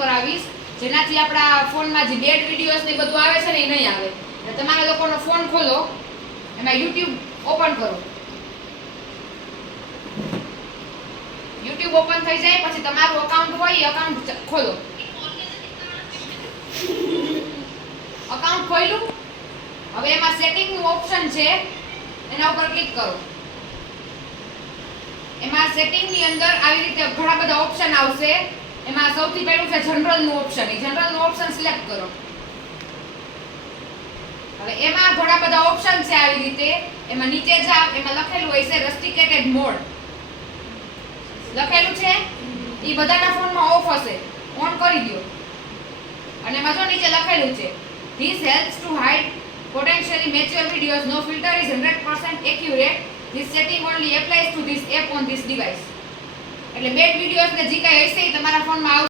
કરાવીશ, જેનાથી આપણા ફોનમાં જે ડેડ વિડીયોઝ ને બધું આવે છે ને એ નહીં આવે. એટલે તમારા લોકોનો ફોન ખોલો, એમાં YouTube ઓપન કરો. YouTube ઓપન થઈ જાય પછી તમારું અકાઉન્ટ હોય એ અકાઉન્ટ ખોલો. અકાઉન્ટ ખોલ્યું, હવે એમાં સેટિંગ નું ઓપ્શન છે, એના ઉપર ક્લિક કરો. એમાં સેટિંગ ની અંદર આવી રીતે ઘણા બધા ઓપ્શન આવશે. એમાં સૌથી પહેલું છે જનરલ નું ઓપ્શન. એ જનરલ નું ઓપ્શન સિલેક્ટ કરો. હવે એમાં ઘણા બધા ઓપ્શન છે આવી રીતે. એમાં નીચે જાવ, એમાં લખેલું હોય છે રેસ્ટ્રિક્ટેડ મોડ. લખેલું છે એ બધાના ફોનમાં ઓફ હશે, ઓન કરી દો. અને એમાં જો નીચે લખેલું છે This helps to hide potentially mature videos. No filter is 100% accurate. This setting only applies to this app on this device. એટલે બેડ વિડિયોઝ ને જે કાંઈ હશે એ તમારા ફોનમાં આવશે.